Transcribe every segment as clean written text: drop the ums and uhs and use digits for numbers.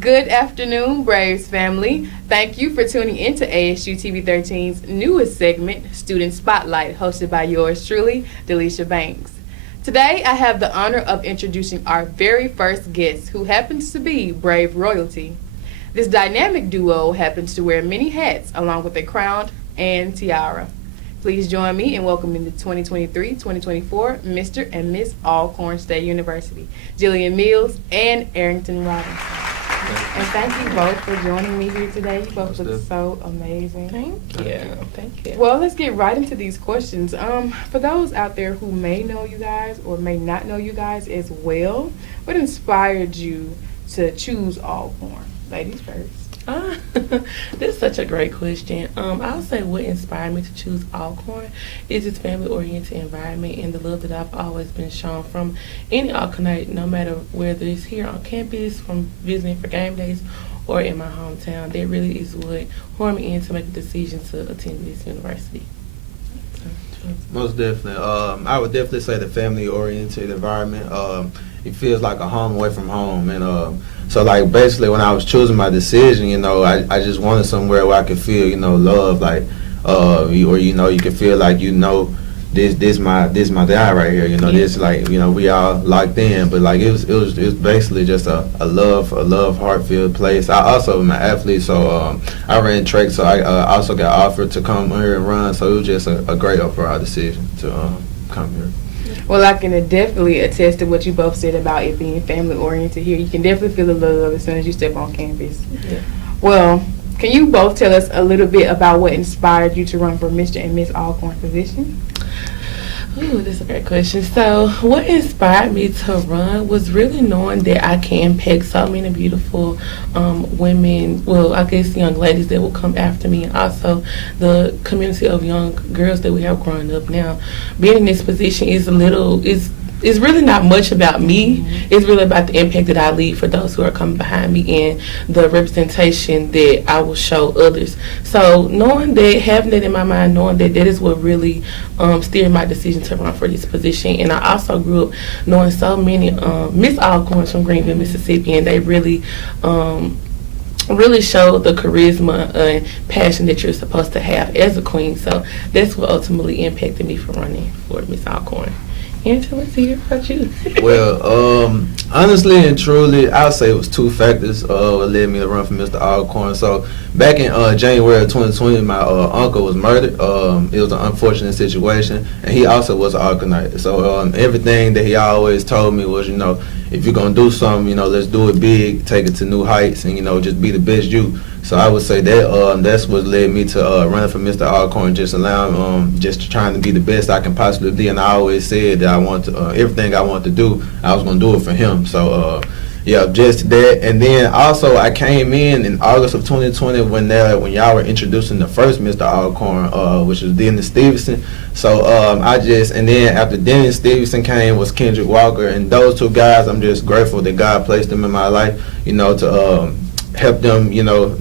Good afternoon, Braves family. Thank you for tuning into ASU TV 13's newest segment, Student Spotlight, hosted by yours truly, Delesha Banks. Today, I have the honor of introducing our very first guest, who happens to be Brave royalty. This dynamic duo happens to wear many hats, along with a crown and tiara. Please join me in welcoming the 2023-2024 Mr. and Miss Alcorn State University, Jillian Mills and Arrington Robinson. And thank you both for joining me here today. You both look so amazing. Thank you. Well, let's get right into these questions. For those out there who may know you guys or may not know you guys as well, what inspired you to choose Alcorn? Ladies first. This is such a great question. I would say what inspired me to choose Alcorn is its family-oriented environment and the love that I've always been shown from any Alcornite, no matter whether it's here on campus, from visiting for game days, or in my hometown. That really is what horned me in to make the decision to attend this university. Most definitely. I would definitely say the family-oriented environment. It feels like a home away from home, and so like basically when I was choosing my decision, I just wanted somewhere where I could feel love, like or you could feel like this my guy right here, this like we all locked in, but like it was basically just a love heart-filled place. I also am an athlete, so I ran track, so I also got offered to come here and run, so it was just a great overall decision to come here. Well, I can definitely attest to what you both said about it being family-oriented here. You can definitely feel the love as soon as you step on campus. Yeah. Well, can you both tell us a little bit about what inspired you to run for Mr. and Miss Alcorn position? Ooh, that's a great question. So what inspired me to run was really knowing that I can impact so many beautiful women, well, I guess young ladies that will come after me, and also the community of young girls that we have growing up now. Being in this position is it's really not much about me. Mm-hmm. It's really about the impact that I leave for those who are coming behind me and the representation that I will show others. So knowing that, having that in my mind, knowing that that is what really steered my decision to run for this position. And I also grew up knowing so many Miss Alcorns from Greenville, Mississippi, and they really show the charisma and passion that you're supposed to have as a queen. So that's what ultimately impacted me for running for Miss Alcorn. Angela, let's hear about you. Well, honestly and truly, I would say it was two factors that led me to run for Mr. Alcorn. So back in January of 2020, my uncle was murdered. It was an unfortunate situation, and he also was an Alcornite. So everything that he always told me was, if you're going to do something, let's do it big, take it to new heights, and, just be the best you. So I would say that that's what led me to running for Mr. Alcorn, just just trying to be the best I can possibly be. And I always said that I want to, everything I want to do, I was going to do it for him. So yeah, just that. And then also I came in August of 2020 when y'all were introducing the first Mr. Alcorn, which was Dennis Stevenson. So and then after Dennis Stevenson came was Kendrick Walker, and those two guys, I'm just grateful that God placed them in my life, to help them,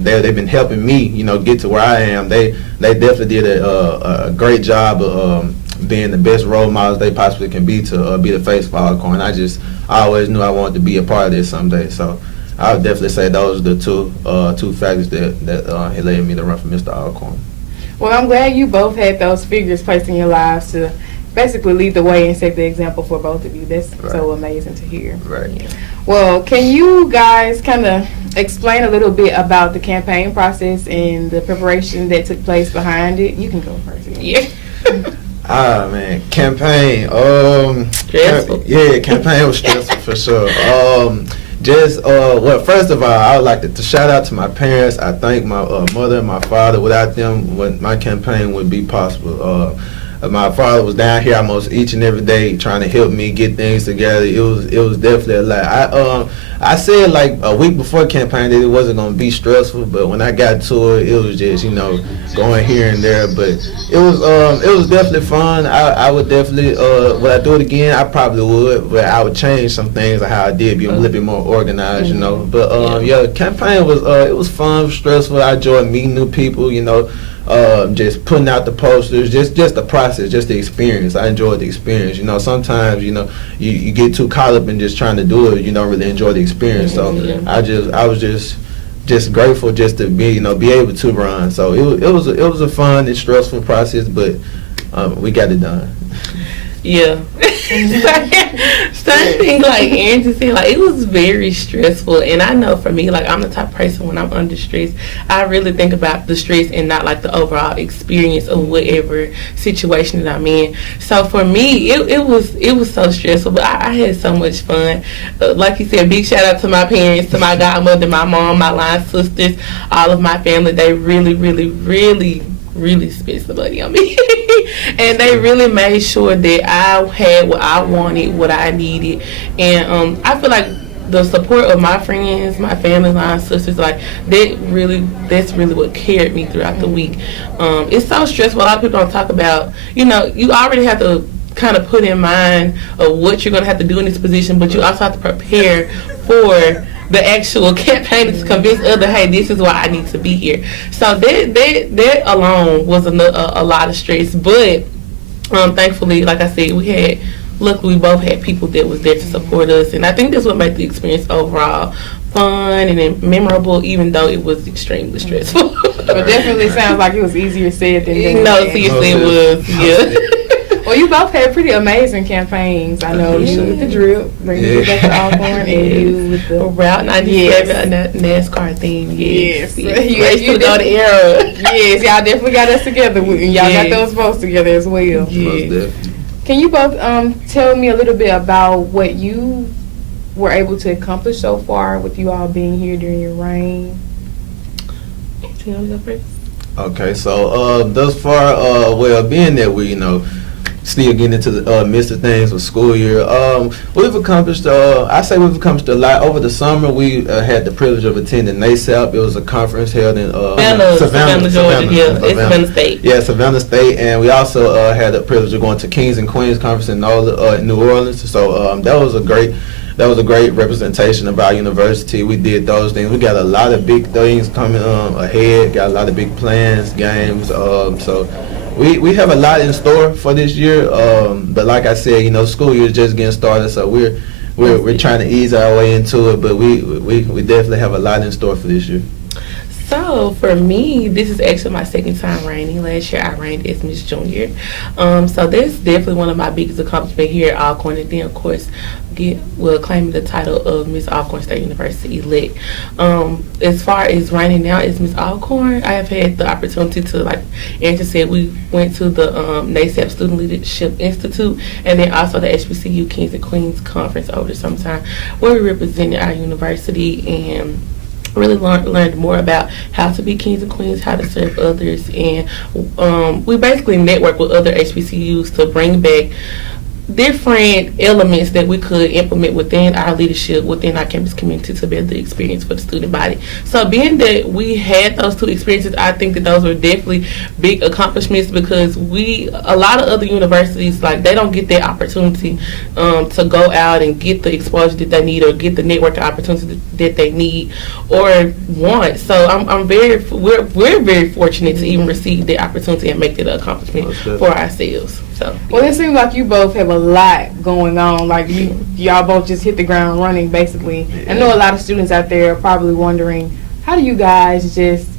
they've been helping me, get to where I am. They definitely did a great job of being the best role models they possibly can be to be the face of Alcorn. I always knew I wanted to be a part of this someday. So I would definitely say those are the two factors that led me to run for Mr. Alcorn. Well, I'm glad you both had those figures placed in your lives to basically lead the way and set the example for both of you. That's right. So amazing to hear. Right. Yeah. Well, can you guys kind of explain a little bit about the campaign process and the preparation that took place behind it? You can go first. Yeah. Man, campaign. Stressful. Campaign was stressful for sure. Well, first of all, I would like to shout out to my parents. I thank my mother and my father. Without them, my campaign wouldn't be possible. My father was down here almost each and every day trying to help me get things together. It was definitely a lot. I said like a week before campaign that it wasn't gonna be stressful, but when I got to it, it was just going here and there. But it was definitely fun. I would definitely would I do it again? I probably would, but I would change some things of how I did, be a little bit more organized, But campaign was it was fun, stressful. I enjoyed meeting new people, just putting out the posters, just the process, just the experience. I enjoyed the experience. You know, sometimes, you know, you get too caught up in just trying to do it. You don't really enjoy the experience. So I was just grateful just to be able to run. So it was a fun and stressful process, but we got it done. Yeah. Certain things, like Aaron just said, like, it was very stressful. And I know for me, like, I'm the type of person, when I'm under stress, I really think about the stress and not like the overall experience of whatever situation that I'm in. So for me, it was so stressful, but I had so much fun. Like you said, big shout out to my parents, to my godmother, my mom, my line sisters, all of my family. They really spent some money on me. And they really made sure that I had what I wanted, what I needed. And I feel like the support of my friends, my family, line sisters, like, that's really what carried me throughout the week. It's so stressful. A lot of people don't talk about, you already have to kind of put in mind of what you're going to have to do in this position, but you also have to prepare for the actual campaign to convince others, hey, this is why I need to be here. So that alone was a lot of stress. But thankfully, like I said, luckily we both had people that was there to support us, and I think that's what made the experience overall fun and memorable, even though it was extremely stressful. But definitely sounds like it was easier said than done. No, seriously, it was. Yeah. Well, you both had pretty amazing campaigns. I know you with the drip, bringing it back to Alcorn, and you with the Route 97 NASCAR theme. Yes. You to go to era. Yes, y'all definitely got us together, and y'all got those votes together as well. Yes. Can you both tell me a little bit about what you were able to accomplish so far with you all being here during your reign? Okay, so thus far, being that we, still getting into the midst of things with school year, we've accomplished, I say we've accomplished a lot. Over the summer, we had the privilege of attending NASAP. It was a conference held in Savannah, Georgia. It's Savannah State. Yeah, Savannah State, and we also had the privilege of going to Kings and Queens conference in New Orleans. So that was a great representation of our university. We did those things. We got a lot of big things coming ahead. Got a lot of big plans, games. So we have a lot in store for this year. But like I said, school year is just getting started. So we're trying to ease our way into it. But we definitely have a lot in store for this year. So for me, this is actually my second time reigning. Last year I reigned as Miss Junior. So that's definitely one of my biggest accomplishments here at Alcorn. And then of course claiming the title of Miss Alcorn State University elect. As far as reigning now as Miss Alcorn, I have had the opportunity to, like Andrew said, we went to the NASAP Student Leadership Institute, and then also the HBCU Kings and Queens Conference over the summertime, where we represented our university and really learned more about how to be kings and queens, how to serve others, and we basically networked with other HBCUs to bring back different elements that we could implement within our leadership, within our campus community, to build the experience for the student body. So being that we had those two experiences, I think that those were definitely big accomplishments, because a lot of other universities, like, they don't get that opportunity to go out and get the exposure that they need, or get the networking opportunity that they need or want. So we're very fortunate to even receive the opportunity and make that an accomplishment for ourselves. So, well, it seems like you both have a lot going on. Like, y'all both just hit the ground running, basically. I know a lot of students out there are probably wondering, how do you guys just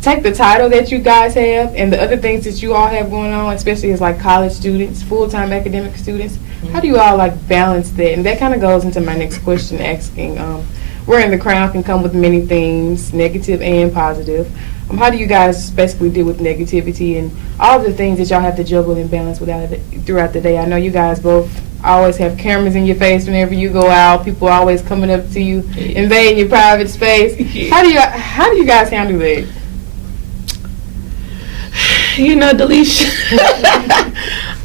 take the title that you guys have and the other things that you all have going on, especially as like college students, full-time academic students? How do you all like balance that? And that kind of goes into my next question, asking, wearing the crown can come with many things, negative and positive. How do you guys basically deal with negativity and all the things that y'all have to juggle and balance throughout the day? I know you guys both always have cameras in your face whenever you go out. People are always coming up to you, invading your private space. How do you guys handle that? Delesha,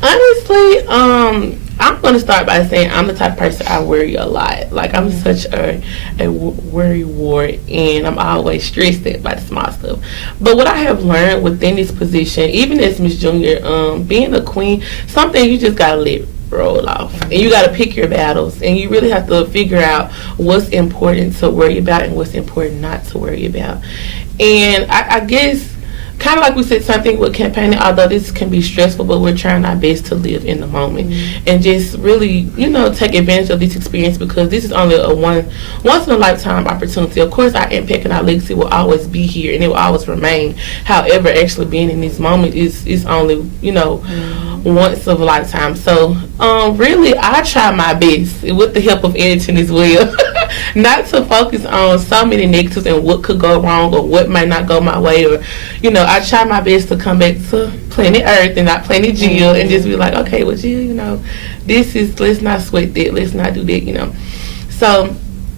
honestly, I'm going to start by saying I'm the type of person, I worry a lot. Like, I'm such a worry wart, and I'm always stressed out by the small stuff. But what I have learned within this position, even as Miss Junior, being a queen, something you just got to let roll off. And you got to pick your battles, and you really have to figure out what's important to worry about and what's important not to worry about. And I guess kind of like we said, something with campaigning, although this can be stressful, but we're trying our best to live in the moment and just really, take advantage of this experience, because this is only a once in a lifetime opportunity. Of course, our impact and our legacy will always be here and it will always remain. However, actually being in this moment is only, once of a lifetime. So, really, I try my best with the help of editing as well, not to focus on so many negatives and what could go wrong or what might not go my way, or I try my best to come back to planet Earth and not planet Jill and just be like, okay, well, Jill, this is, let's not sweat that, let's not do that, So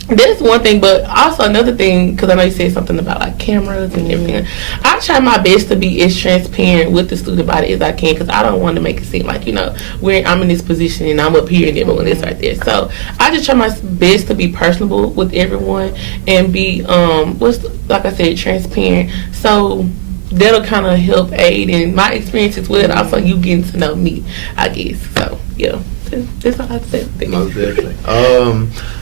that's one thing, but also another thing, because I know you said something about like cameras and everything. I try my best to be as transparent with the student body as I can, because I don't want to make it seem like I'm in this position and I'm up here and everyone is right there. So I just try my best to be personable with everyone and be like I said, transparent. So that'll kind of help aid in my experience as well, and also you getting to know me, I guess. So yeah. That's all I said. Most definitely.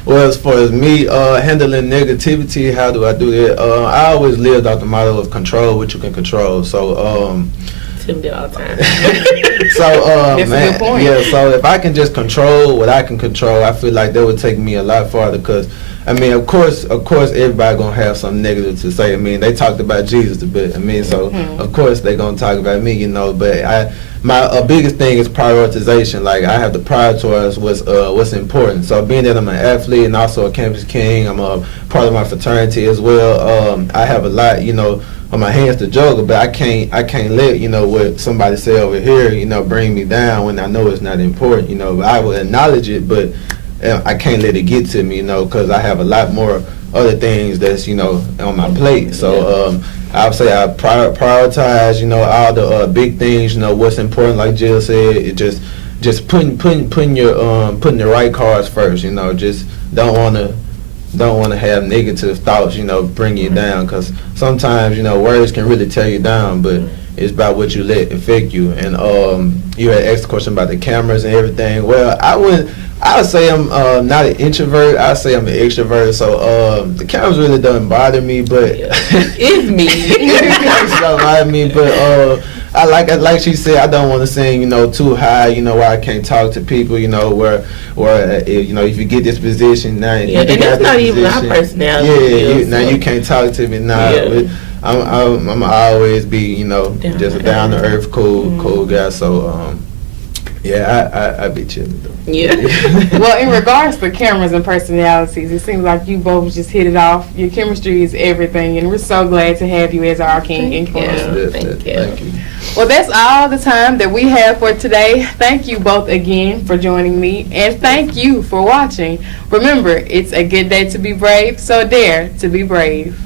Well, as far as me handling negativity, how do I do that? I always lived off the motto of control what you can control. So Tim did all the time. That's a good point. Yeah. So if I can just control what I can control, I feel like that would take me a lot farther. Because of course, everybody gonna have something negative to say. They talked about Jesus a bit. So of course they gonna talk about me, But my biggest thing is prioritization. Like, I have to prioritize what's important. So being that I'm an athlete and also a campus king, I'm a part of my fraternity as well. I have a lot, on my hands to juggle, but I can't let what somebody say over here, bring me down when I know it's not important. I will acknowledge it, but I can't let it get to me, because I have a lot more other things that's on my plate. So I would say I prioritize all the big things, what's important. Like Jill said, it just putting the right cards first. Just don't want to have negative thoughts bring you down, because sometimes words can really tear you down, but it's about what you let affect you. And you had asked a question about the cameras and everything. Well, I would say I'm not an introvert. I say I'm an extrovert. So the cameras really don't bother me, but it's me. It don't bother me, but I like she said, I don't want to sing too high, where I can't talk to people, where if you get this position now, and that's not even our personality. Now you can't talk to me now. Yeah. I'm always be just a down to earth cool guy. So I be chilling though. Yeah. Well, in regards to cameras and personalities, it seems like you both just hit it off. Your chemistry is everything, and we're so glad to have you as our king and queen. Thank you. Well, that's all the time that we have for today. Thank you both again for joining me, and thank you for watching. Remember, it's a good day to be brave, so dare to be brave.